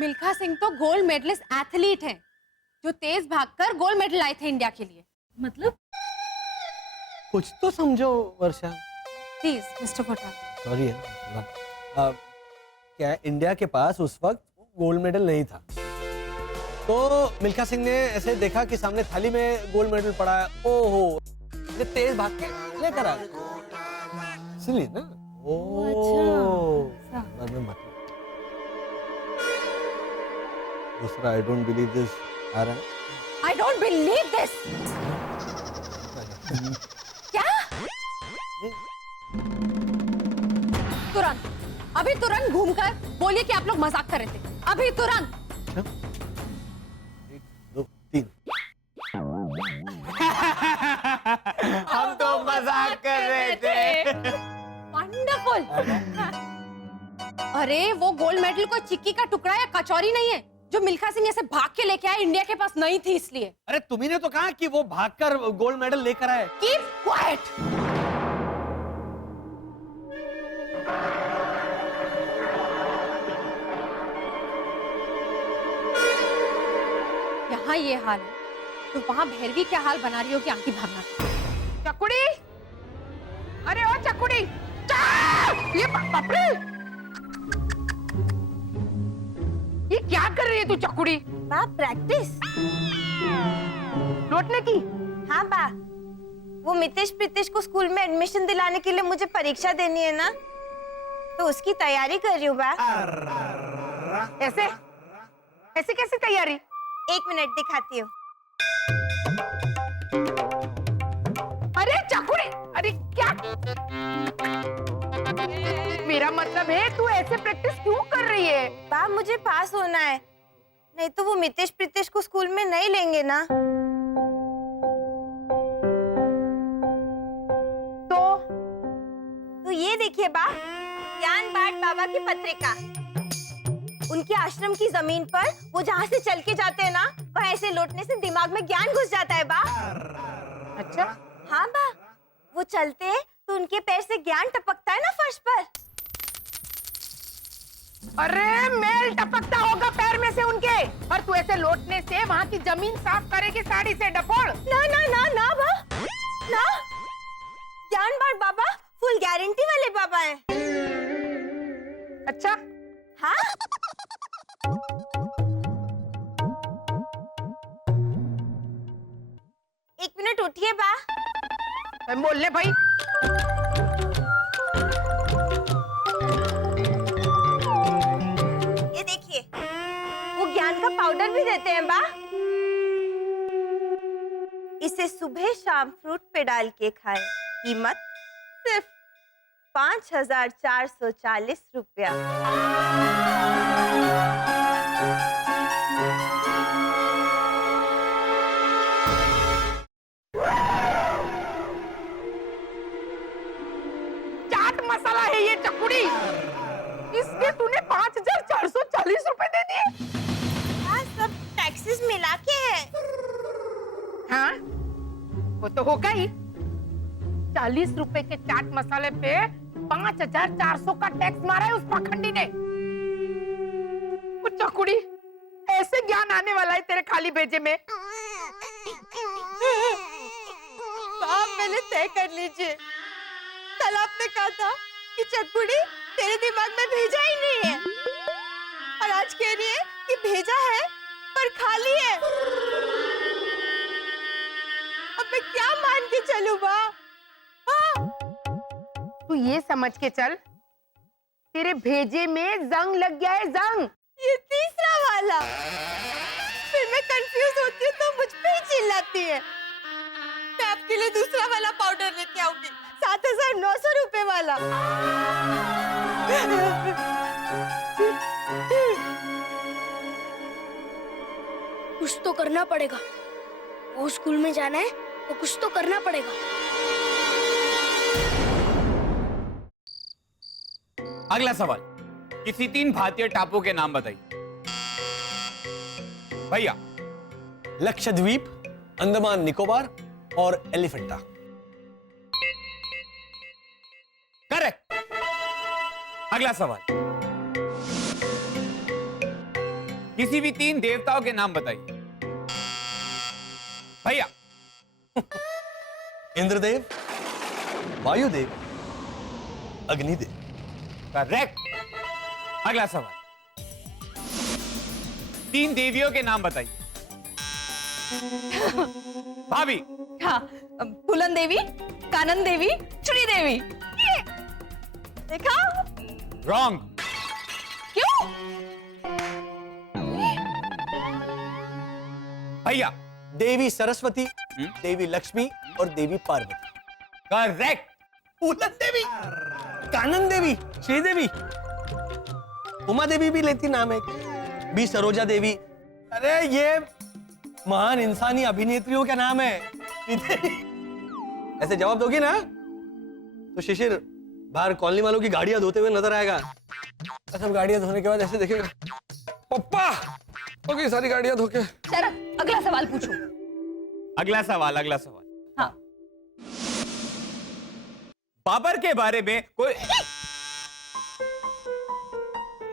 मिल्खा सिंह तो गोल्ड मेडलिस्ट एथलीट हैं, जो तेज भागकर गोल्ड मेडल लाए थे इंडिया के लिए। मतलब कुछ तो समझो वर्षा। प्लीज मिस्टर घोटाला। सॉरी है। क्या इंडिया के पास उस वक्त गोल्ड मेडल नहीं था, तो मिल्खा सिंह ने ऐसे देखा कि सामने थाली में गोल्ड मेडल पड़ा है, ओहो, ये तेज भाग के लेकर आ गए, इसलिए ना। अच्छा। बाद में मतलब दूसरा आई डोंट बिलीव दिस आ रहा है। आई डोंट बिलीव दिस। क्या? तुरंत, अभी तुरंत घूमकर बोलिए कि आप लोग मजाक कर रहे थे। अभी तुरंत। 1 2 3। हम तो मजाक कर रहे थे। वंडरफुल। अरे वो गोल्ड मेडल कोई चिक्की का टुकड़ा या कचौरी नहीं है जो मिल्खा सिंह ऐसे भाग के लेके आए, इंडिया के पास नहीं थी इसलिए। अरे तुम्ही ने तो कहा कि वो भागकर गोल्ड मेडल लेकर आए। Keep quiet. यहाँ ये हाल है तो वहाँ भैरवी क्या हाल बना रही होगी आपकी भावना। चकुड़ी, अरे ओ चकुड़ी, ये बाप रे, ये क्या कर रही है तू चकुड़ी? बा प्रैक्टिस। लौटने की? हाँ बा। वो मितेश प्रीतेश को स्कूल में एडमिशन दिलाने के लिए मुझे परीक्षा देनी है ना, तो उसकी तैयारी कर रही हूँ बा। ऐसे ऐसे कैसे तैयारी? 1 मिनट दिखाती हूँ। अरे चकुड़ी, अरे क्या? मेरा मतलब है तू ऐसे प्रैक्टिस क्यों कर रही है? बा मुझे पास होना है, नहीं तो वो मितेश प्रीतेश को स्कूल में नहीं लेंगे ना। तो ये देखिए बा, ज्ञान बांट बाबा की पत्रिका। उनके आश्रम की जमीन पर वो जहाँ से चल के जाते हैं ना, वहाँ ऐसे लौटने से दिमाग में ज्ञान घुस जाता है बा। अच्छा, हाँ बा, वो चलते हैं तो उनके पैर से ज्ञान टपकता है ना फर्श पर। अरे मेल टपकता होगा पैर में से उनके, और तू ऐसे लौटने से वहाँ की जमीन साफ करेगी साड़ी से डपोड़। ना ना ना ना बा, ना। ज्ञान बांट बाबा फुल गारंटी वाले बाबा हैं। अच्छा, हाँ। एक मिनट उठिए बा। बोल ले भाई। ये देखिए, वो ज्ञान का पाउडर भी देते हैं बा। इसे सुबह शाम फ्रूट पे डाल के खाएं। कीमत सिर्फ 5,440 रुपया। चाट मसाला है ये चकुड़ी, इसके तूने 5,440 रुपए दे दिए। हाँ, सब टैक्सेस मिला के है। हाँ, वो तो होगा ही। 40 रुपए के चाट मसाले पे 5,400 का टैक्स मारा है उस पाखंडी ने। वो चकुड़ी, ऐसे ज्ञान आने वाला है तेरे खाली भेजे में। आप पहले तय कर लीजिए। कल आपने कहा था कि चकुड़ी तेरे दिमाग में भेजा ही नहीं है, और आज कह रही है कि भेजा है पर खाली है। अब मैं क्या मान के चलूं बा? हाँ? तू ये समझ के चल, तेरे भेजे में जंग लग गया है, जंग। ये तीसरा वाला। फिर मैं कंफ्यूज होती हूँ तो मुझ पे ही चिल्लाती है। मैं आपके लिए दूसरा वाला पाउडर लेके आऊंगी, 7,900 रुपए वाला। कुछ तो करना पड़ेगा। वो स्कूल में जाना है तो कुछ तो करना पड़ेगा। अगला सवाल, किसी 3 भारतीय टापू के नाम बताइए। भैया। लक्षद्वीप, अंडमान निकोबार और एलिफेंटा। करेक्ट। अगला सवाल, किसी भी 3 देवताओं के नाम बताइए। भैया। इंद्रदेव, वायुदेव, अग्निदेव। करेक्ट। अगला सवाल, 3 देवियों के नाम बताइए। भाभी। हाँ, फूलन देवी, कानन देवी, श्री देवी। देखा? रॉन्ग। क्यों? भैया। देवी सरस्वती, देवी लक्ष्मी और देवी पार्वती। करेक्ट। फूलन देवी, कानन देवी, श्रीदेवी, उमा देवी भी लेती नाम है, बी सरोजा देवी। अरे ये महान इंसानी अभिनेत्रियों का नाम है। ऐसे जवाब दोगी ना तो शिशिर बाहर कॉलोनी वालों की गाड़ियां धोते हुए नजर आएगा। सब गाड़ियां धोने के बाद ऐसे देखेगा, पप्पा तो की सारी गाड़ियां धोके। शरद, अगला सवाल पूछो। अगला सवाल, अगला सवाल। हाँ। बाबर के बारे में कोई।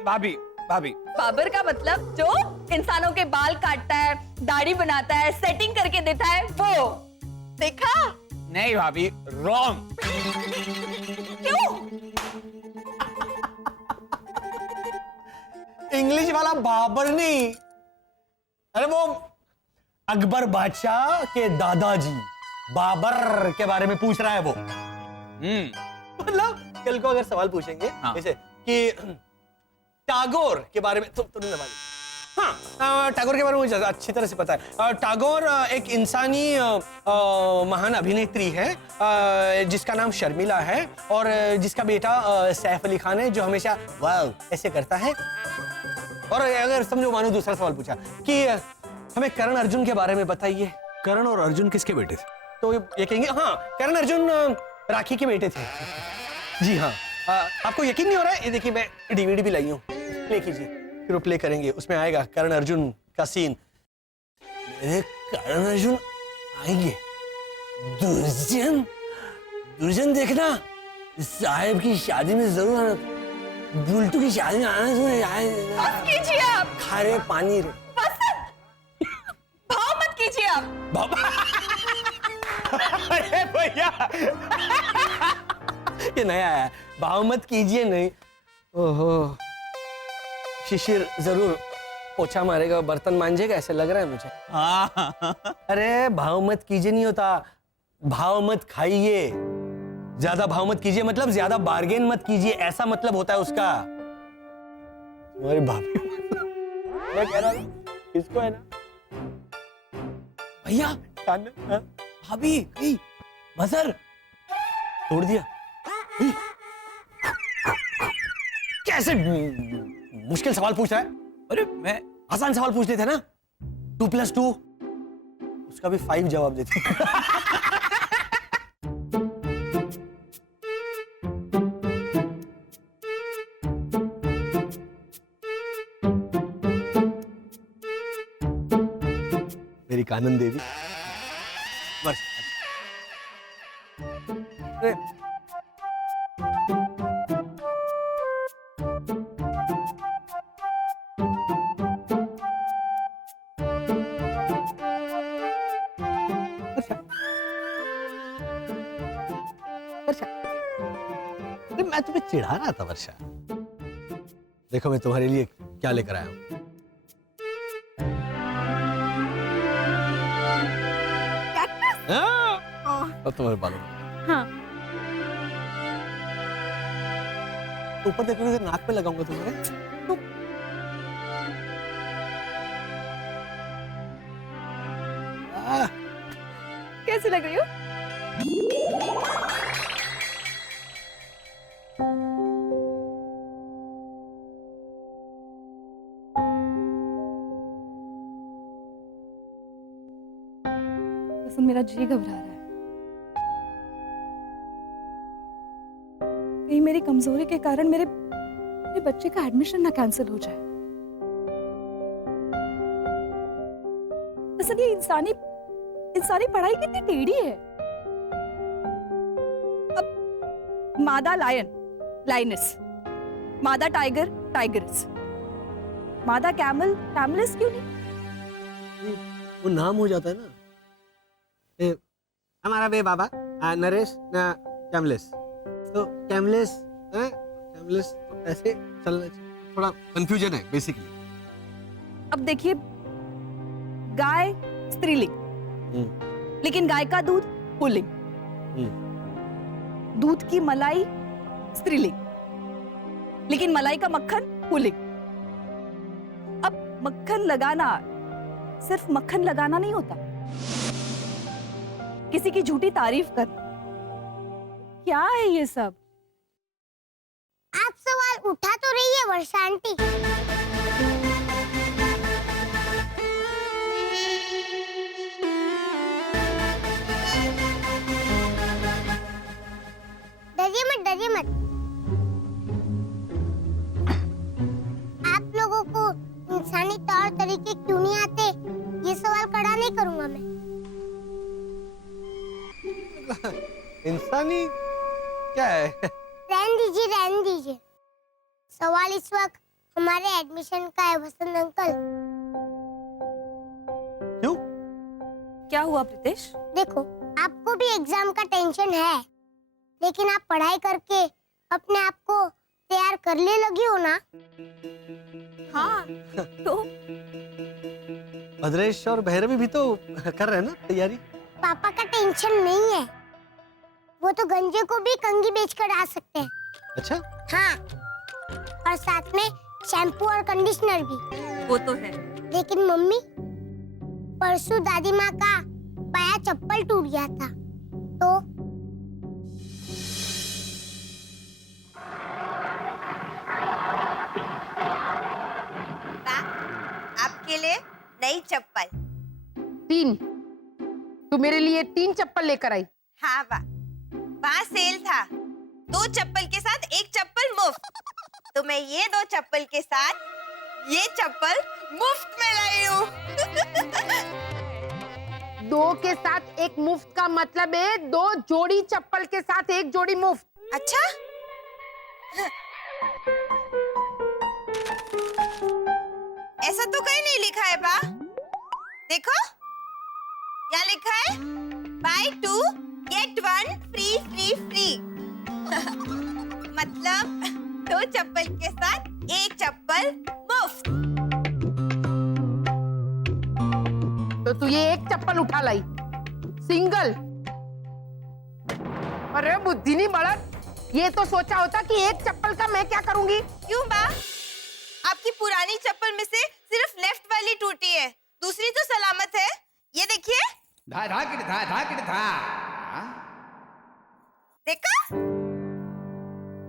भाभी, भाभी। बाबर का मतलब जो इंसानों के बाल काटता है, दाढ़ी बनाता है, सेटिंग करके देता है, वो। देखा? नहीं भाभी, रॉन्ग। क्यों? इंग्लिश वाला बाबर नहीं, अरे वो अकबर बादशाह के दादाजी बाबर के बारे में पूछ रहा है वो। मतलब कल को अगर सवाल पूछेंगे जैसे कि टैगोर के बारे में तो नहीं मालूम। हाँ, टैगोर के बारे में मुझे अच्छी तरह से पता है। टैगोर एक इंसानी महान अभिनेत्री है जिसका नाम शर्मिला है और जिसका बेटा सैफ अली खान है जो हमेशा वाह ऐसे करता है। और अगर समझो मानो दूसरा सवाल पूछा कि हमें करण अर्जुन के बारे में बताइए। करण और अर्जुन किसके बेटे थे? तो ये कहेंगे हाँ करण अर्जुन राखी के बेटे थे। जी हाँ। आपको यकीन नहीं हो रहा है? ये देखिए मैं डीवीडी भी लाई हूँ, प्ले कीजिए, फिर वो प्ले करेंगे, उसमें आएगा करण अर्जुन का सीन। मेरे करण अर्जुन आएंगे, दुर्जन दुर्जन देखना साहेब की शादी में जरूर आना, बुलटू की शादी में आना। बस कीजिए आप। खारे पानी रे। भाव मत कीजिए आप। अरे भैया ये नया है, भाव मत कीजिए नहीं। ओहो, शिशिर जरूर पोछा मारेगा, बर्तन मांजेगा ऐसे लग रहा है मुझे। अरे भाव मत कीजिए नहीं होता, भाव मत खाइए। ज्यादा भाव मत कीजिए मतलब ज्यादा बार्गेन मत कीजिए, ऐसा मतलब होता है उसका। तुम्हारी भाभी मैं कह रहा हूँ इसको है ना भैया भाभी मजर तोड़ दिया। कैसे मुश्किल सवाल पूछ रहा है? अरे मैं आसान सवाल पूछ लेते ना, 2+2 उसका भी 5 जवाब देते। मेरी कानन देवी बस। मैं तुम्हें चिढ़ा रहा था वर्षा। देखो मैं तुम्हारे लिए क्या लेकर आया हूं। और तुम्हारे बालों में। हाँ। ऊपर देखोगे तो नाक पे लगाऊंगा तुम्हारे। कैसी लग रही हो? मेरा जी घबरा रहा है, कहीं मेरी कमजोरी के कारण मेरे बच्चे का एडमिशन ना कैंसिल हो जाए। असल ये इंसानी पढ़ाई कितनी टेढ़ी है। अब मादा लायनस, मादा टाइगरस, मादा कैमलिस क्यों नहीं? वो नाम हो जाता है ना। हमारा बे बाबा नरेश ना कैमलेस, तो कैमलेस ऐसे चलना चाहिए। थोड़ा कंफ्यूजन है बेसिकली। अब देखिए, गाय स्त्रीलिंग, लेकिन गाय का दूध पुल्लिंग, दूध की मलाई स्त्रीलिंग, लेकिन मलाई का मक्खन पुल्लिंग। अब मक्खन लगाना सिर्फ मक्खन लगाना नहीं होता, किसी की झूठी तारीफ करना। क्या है ये सब? आप सवाल उठा तो रही है वर्षा आंटी। डरिए मत। आप लोगों को इंसानी तौर तरीके क्यों नहीं आते, ये सवाल खड़ा नहीं करूंगा मैं। इंसानी क्या है? रहने दीजिए। सवाल इस वक्त हमारे एडमिशन का है वसंत अंकल। क्यों? क्या हुआ प्रीतेश? देखो, आपको भी एग्जाम का टेंशन है, लेकिन आप पढ़ाई करके अपने आप को तैयार करने लगी हो ना। हाँ, तो भद्रेश और भैरवी भी तो कर रहे हैं ना तैयारी। पापा का टेंशन नहीं है। वो तो गंजे को भी कंघी बेचकर आ सकते हैं। अच्छा, हाँ, और साथ में शैम्पू और कंडीशनर भी। वो तो है। लेकिन मम्मी, परसों दादी माँ का पाया चप्पल टूट गया था, तो आपके लिए नई चप्पल। 3। तू मेरे लिए 3 चप्पल लेकर आई। हाँ वहाँ सेल था, 2 चप्पल के साथ 1 चप्पल मुफ्त। तो मैं ये 2 चप्पल के साथ ये चप्पल मुफ्त में लाई हूँ। 2 के साथ 1 मुफ्त का मतलब है 2 जोड़ी चप्पल के साथ 1 जोड़ी मुफ्त। अच्छा, ऐसा तो कहीं नहीं लिखा है बा। देखो, यहाँ लिखा है buy 2 get 1 free free free। मतलब 2 चप्पल के साथ 1 चप्पल मुफ्त। तो तू ये 1 चप्पल उठा लाई, सिंगल। अरे बुद्धि नहीं बढ़त, ये तो सोचा होता कि 1 चप्पल का मैं क्या करूंगी। क्यों बा? आपकी पुरानी चप्पल में से सिर्फ लेफ्ट वाली टूटी है, दूसरी तो सलामत है। ये देखिए। देखा?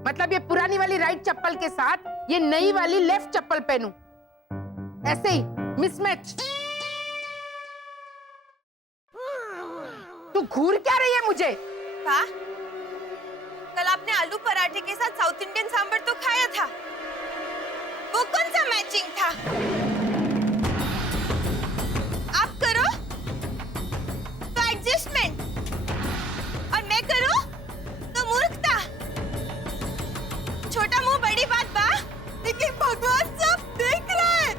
मतलब ये पुरानी वाली राइट चप्पल के साथ ये नई वाली लेफ्ट चप्पल पहनूं, ऐसे ही मिसमैच। तू घूर क्या रही है मुझे? बा, कल आपने आलू पराठे के साथ साउथ इंडियन सांभर तो खाया था, वो कौन सा मैचिंग था? आप करो तो एडजस्टमेंट, और मैं करूं तो मूर्खता। छोटा मुंह बड़ी बात बा, लेकिन भगवान सब देख रहा है।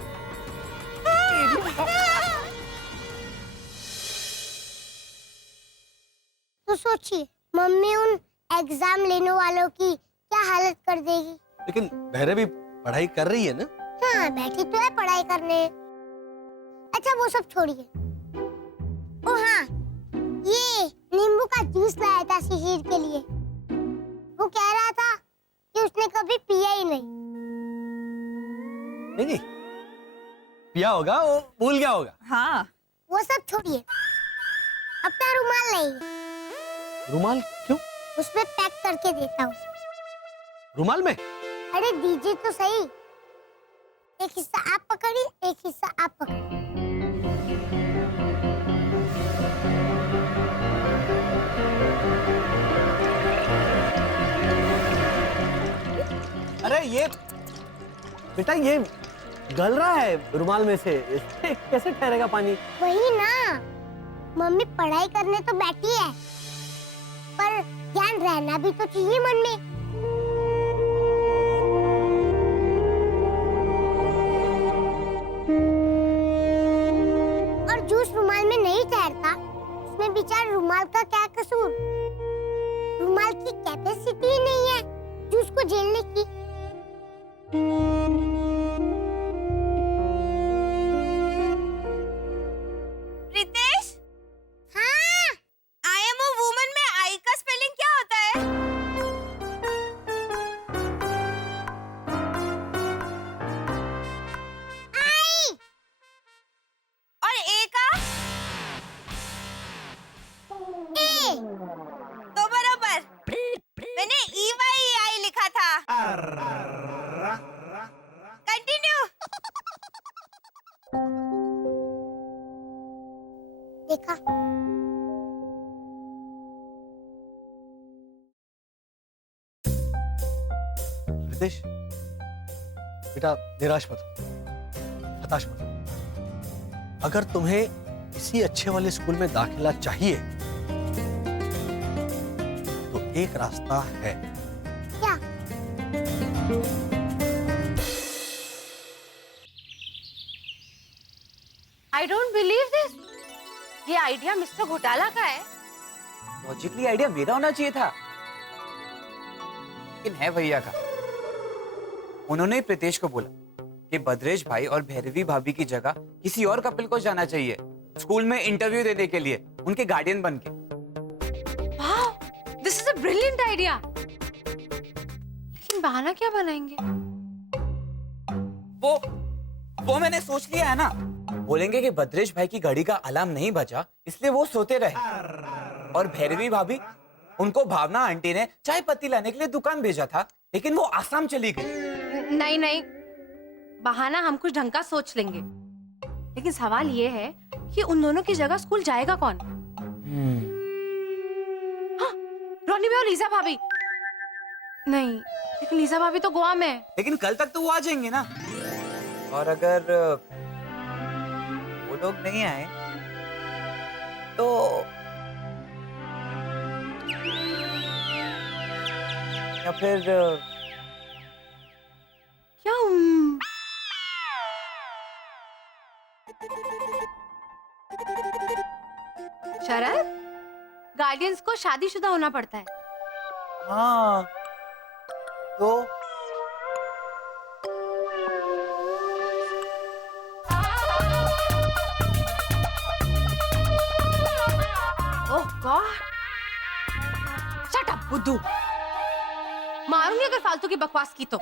तो सोचिए, मम्मी उन एग्जाम लेने वालों की क्या हालत कर देगी। लेकिन भैरव भी पढ़ाई कर रही है ना? हाँ, बैठी तो है पढ़ाई करने। अच्छा वो सब छोड़िए। ओ हाँ, ये नींबू का जूस लाया था शिशिर के लिए। वो कह रहा था कि उसने कभी पिया ही नहीं। नहीं, पिया होगा, वो भूल गया होगा। हाँ, वो सब छोड़िए, अपना रुमाल लाइए, रुमाल क्यों? उसमें पैक करके देता हूँ। रुमाल में? अरे दीजिए तो सही। एक हिस्सा आप पकड़िए, एक हिस्सा आप पकड़िए। अरे ये बेटा, ये गल रहा है रुमाल में से, इससे कैसे ठहरेगा पानी? वही ना, मम्मी पढ़ाई करने तो बैठी है, पर ध्यान रहना भी तो चाहिए मन में। और जूस रुमाल में नहीं ठहरता, उसमें बेचारा रुमाल का क्या कसूर। रुमाल की कैपेसिटी ही नहीं है जूस को झेलने की। रितेश, हाँ, आई एम अ वुमन में आई का स्पेलिंग क्या होता है? आई। और ए का? ए। तो बराबर, मैंने EYEI लिखा था। कंटिन्यू। देखा, रितेश, बेटा निराश मत हो, हताश मत हो। अगर तुम्हें किसी अच्छे वाले स्कूल में दाखिला चाहिए तो एक रास्ता है। क्या? आई डोंट बिलीव दिस। ये आइडिया मिस्टर घोटाला का है। लॉजिकली आइडिया मेरा होना चाहिए था, लेकिन है भैया का। उन्होंने प्रीतेश को बोला कि भद्रेश भाई और भैरवी भाभी की जगह किसी और कपिल को जाना चाहिए स्कूल में इंटरव्यू देने के लिए। उनके गार्डियन बन के। वाह, this is a brilliant idea. लेकिन बहाना क्या बनाएंगे? वो मैंने सोच लिया है ना। बोलेंगे कि भद्रेश भाई की घड़ी का अलार्म नहीं बजा, इसलिए वो सोते रहे। और भैरवी भाभी, उनको भावना आंटी ने चाय पत्ती लाने के लिए दुकान भेजा था, लेकिन वो आसाम चली गई। नहीं नहीं, बहाना हम कुछ ढंग का सोच लेंगे। लेकिन सवाल ये है कि उन दोनों की जगह स्कूल जाएगा कौन? हाँ, रोनी भी और लीजा भाभी। नहीं, लेकिन लीजा भाभी तो गोवा में है। लेकिन कल तक तो वो आ जाएंगे ना। और अगर वो लोग नहीं आए तो या फिर क्या? शरद, गार्डियंस को शादीशुदा होना पड़ता है। हाँ, तो ओह गॉड, शट अप बुद्धू। मारूंगी अगर फालतू की बकवास की तो।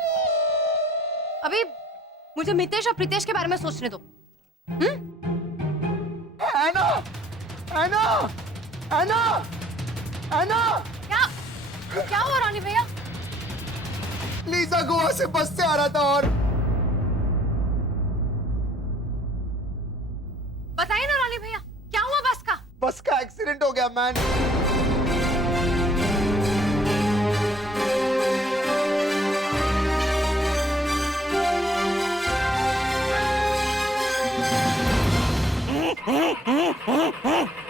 अभी मुझे मितेश और प्रीतेश के बारे में सोचने दो। एना, एना, एना, एना। क्या क्या हुआ रोनी भैया? लीजा गोवा से बस से आ रहा था और बताइए ना रोनी भैया, क्या हुआ बस का? बस का एक्सीडेंट हो गया मैन।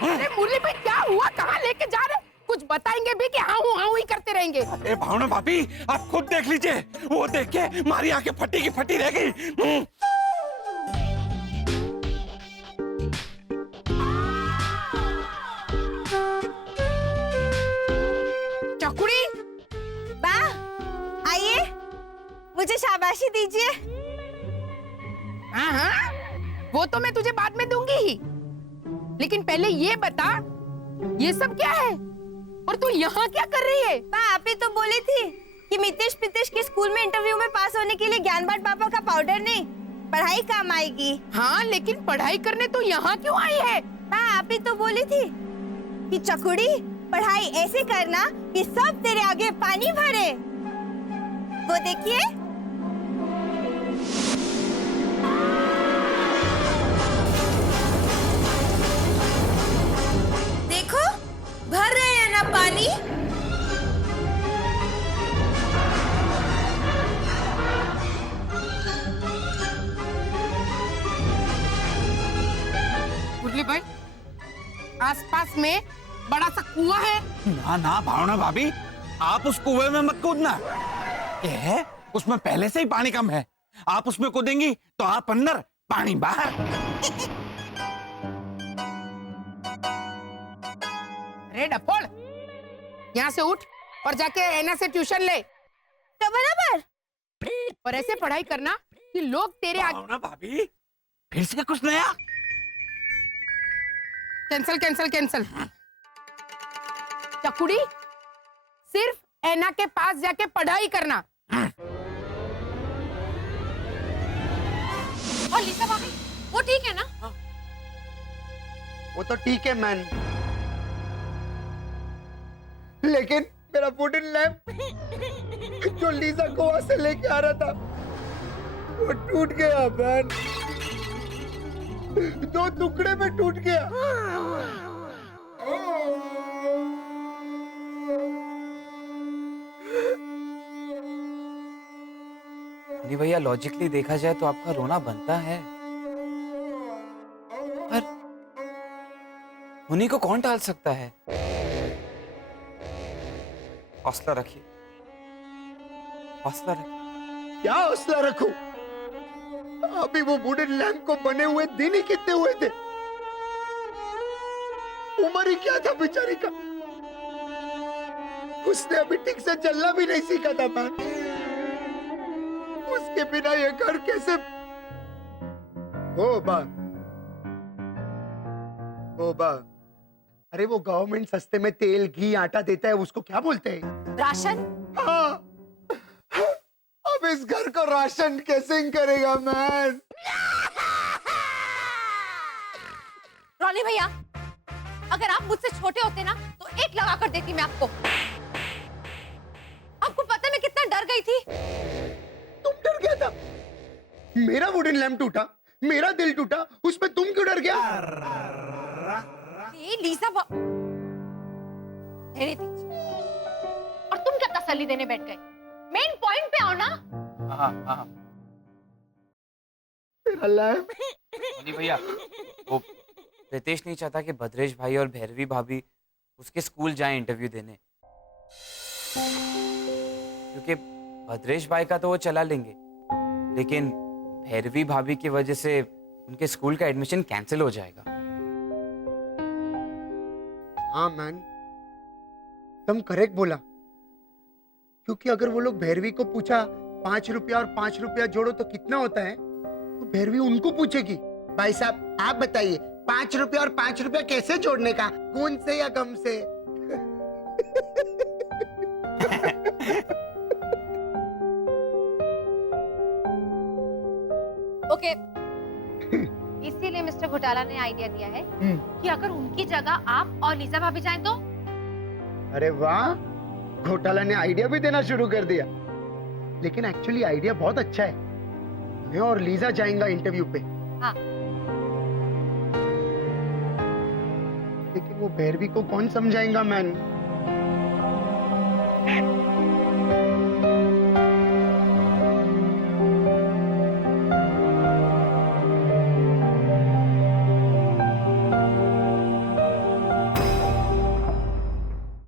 अरे मुरली भाई, क्या हुआ? कहाँ लेके जा रहे? कुछ बताएंगे भी कि हाँ ही करते रहेंगे? ए भावना भाभी, आप खुद देख लीजिए। वो देख के मारी आंखें फटी की फटी रह गई। चकुड़ी, बा, आइए, मुझे शाबाशी दीजिए। हाँ, वो तो मैं तुझे बाद में दूंगी ही। लेकिन पहले ये बता, ये सब क्या है और तू यहाँ क्या कर रही है? बा, आप ही तो बोली थी कि मितेश पितेश के स्कूल में इंटरव्यू में पास होने के लिए ज्ञानबाट पापा का पाउडर नहीं, पढ़ाई काम आएगी। हाँ, लेकिन पढ़ाई करने तू यहाँ क्यों आई है? बा, आप ही तो बोली थी कि चकुड़ी, पढ़ाई ऐसे करना कि सब तेरे आगे पानी भरे। वो देखिए, देखो, भर रहे हैं ना पानी। मुरली भाई, आसपास में बड़ा सा कुआं है। ना ना भावना भाभी, आप उस कुएं में मत कूदना। ये है, उसमें पहले से ही पानी कम है। आप उसमें कूदेंगी तो आप अंदर, पानी बाहर। अरे डफोड़, यहाँ से उठ और जाके ऐना से ट्यूशन ले। तो बराबर। और ऐसे पढ़ाई करना कि लोग तेरे आगे। भावना भाभी, फिर से कुछ नया? Cancel cancel cancel. चकुड़ी, सिर्फ ऐना के पास जाके पढ़ाई करना। और लीजा भाभी, वो ठीक है ना? वो तो ठीक है मैन, लेकिन मेरा वुडन लैंप जो लीजा गोवा से लेके आ रहा था वो टूट गया मैन। 2 टुकड़े में टूट गया। नहीं भैया, लॉजिकली देखा जाए तो आपका रोना बनता है, पर उन्हीं को कौन टाल सकता है? हौसला रखिए, हौसला रखिए। क्या हौसला रखूं? अभी वो वुडन लैंप को बने हुए दिन ही कितने हुए थे? उम्र ही क्या था बेचारी का? उसने अभी ठीक से चलना भी नहीं सीखा था मैन। उसके बिना ये घर कैसे? ओ बा, अरे वो गवर्नमेंट सस्ते में तेल घी आटा देता है, उसको क्या बोलते हैं? राशन। हाँ। अब इस घर को राशन कैसे करेगा मैन? रॉनी भैया, अगर आप मुझसे छोटे होते ना तो एक लगा कर देती मैं आपको। आपको पता है मैं कितना डर गई थी? तुम डर गया था? मेरा वुडन लैम्प टूटा, मेरा दिल टूटा, उसमें तुम क्यों डर गया? ये लीसा रहने दीजिए। और तुम क्या तसल्ली देने बैठ गए? मेन पॉइंट पे आओ ना। हाँ हाँ मेरा लैम्प। रॉनी भैया, वो रितेश नहीं चाहता कि भद्रेश भाई और भैरवी भाभी उसके स्कूल जाएं इंटरव्यू देने, क्योंकि भद्रेश भाई का तो वो चला लेंगे, लेकिन भैरवी भाभी की वजह से उनके स्कूल का एडमिशन कैंसिल हो जाएगा। हाँ मैन, तुम करेक्ट बोला, क्योंकि अगर वो लोग भैरवी को पूछा 5 रुपया और 5 रुपया जोड़ो तो कितना होता है, तो भैरवी उनको पूछेगी, भाई साहब आप बताइए 5 रुपया और 5 रुपया कैसे जोड़ने का, कौन से या कम से? ओके, इसीलिए मिस्टर घोटाला ने आइडिया दिया है कि अगर उनकी जगह आप और लीजा भाभी जाएं तो। अरे वाह, घोटाला ने आइडिया भी देना शुरू कर दिया। लेकिन एक्चुअली आइडिया बहुत अच्छा है। मैं और लीजा जाएंगा इंटरव्यू पे। हाँ। लेकिन वो भैरवी को कौन समझाएगा मैन?